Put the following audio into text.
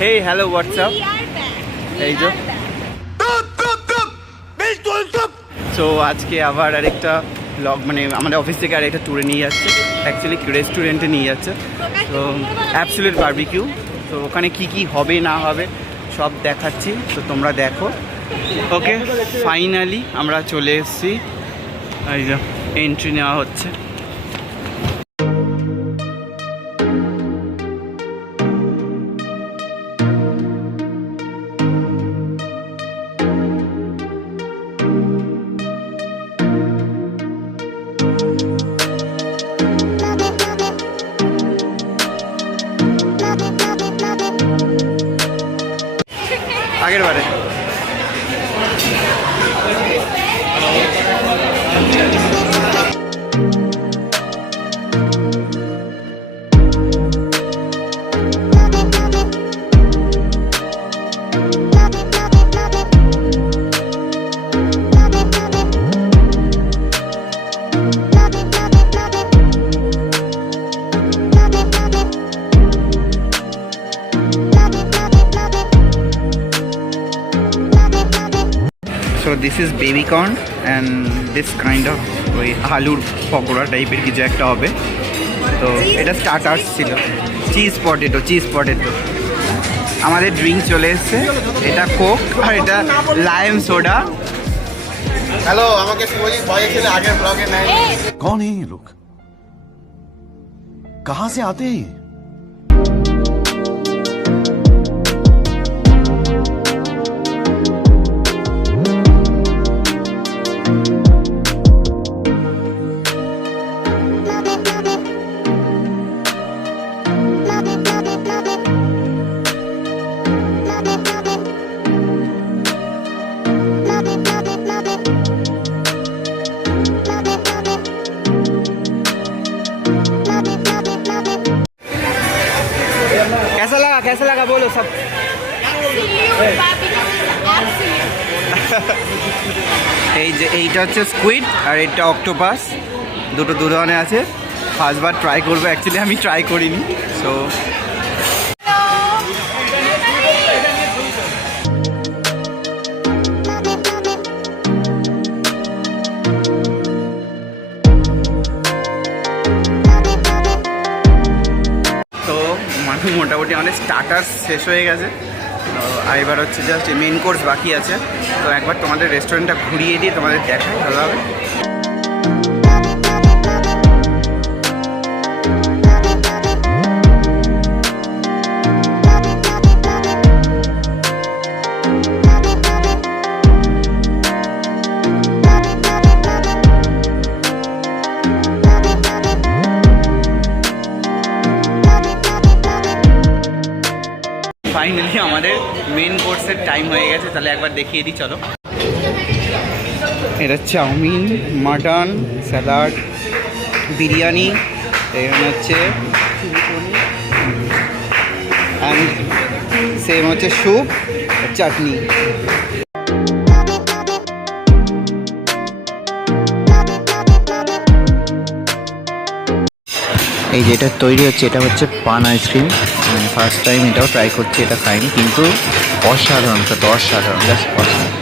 Hey, hello, what's up? এই যে সো আজকে আবার আরেকটা ব্লগ মানে আমাদের অফিস থেকে আরেকটা ট্যুরে নিয়ে যাচ্ছে, অ্যাকচুয়ালি রেস্টুরেন্টে নিয়ে যাচ্ছে। তো অ্যাবসলিউট বারবিকিউ। তো ওখানে কি কি হবে না হবে সব দেখাচ্ছি, তো তোমরা দেখো। ওকে, ফাইনালি আমরা চলে এসেছি। এই যে এন্ট্রি নেওয়া হচ্ছে। আগের বারে So this is baby corn and this kind of ওই আলুর পকোড়া টাইপের কিছু একটা হবে। তো এটা স্টার্টার্স ছিল। Cheese potato. আমাদের ড্রিঙ্ক চলে এসছে, এটা কোক আর এটা লাইম সোডা। হ্যালো, আমাকে সুজিত ভয় ছিল আগের ব্লগে নাই। कौन है ये लोग? कहाँ से आते हैं? कैसा लगा बोलो सब। এই যে এইটা হচ্ছে স্কুইড আর এটা অক্টোপাস, দুটো দু ধরনের আছে। ফার্স্টবার ট্রাই করবো, অ্যাকচুয়ালি আমি ট্রাই করিনি। সো মোটামুটি আমাদের স্টার্টার্স শেষ হয়ে গেছে। তো এবার হচ্ছে জাস্ট মেন কোর্স বাকি আছে। তো একবার তোমাদের রেস্টুরেন্টটা ঘুরিয়ে দিয়ে তোমাদের দেখাই ভালোভাবে। ফাইনালি আমাদের মেন কোর্সের টাইম হয়ে গেছে, তাহলে একবার দেখিয়ে দিই চলো। এটা চাউমিন, মাটন, স্যালাড, বিরিয়ানি, এখানে হচ্ছে অ্যান্ড সেম হচ্ছে স্যুপ, চাটনি। এই যেটা তৈরি হচ্ছে এটা হচ্ছে পান আইসক্রিম। ফার্স্ট টাইম এটাও ট্রাই করছি, এটা খাইনি, কিন্তু অসাধারণ, অসাধারণ, জাস্ট অসাধারণ।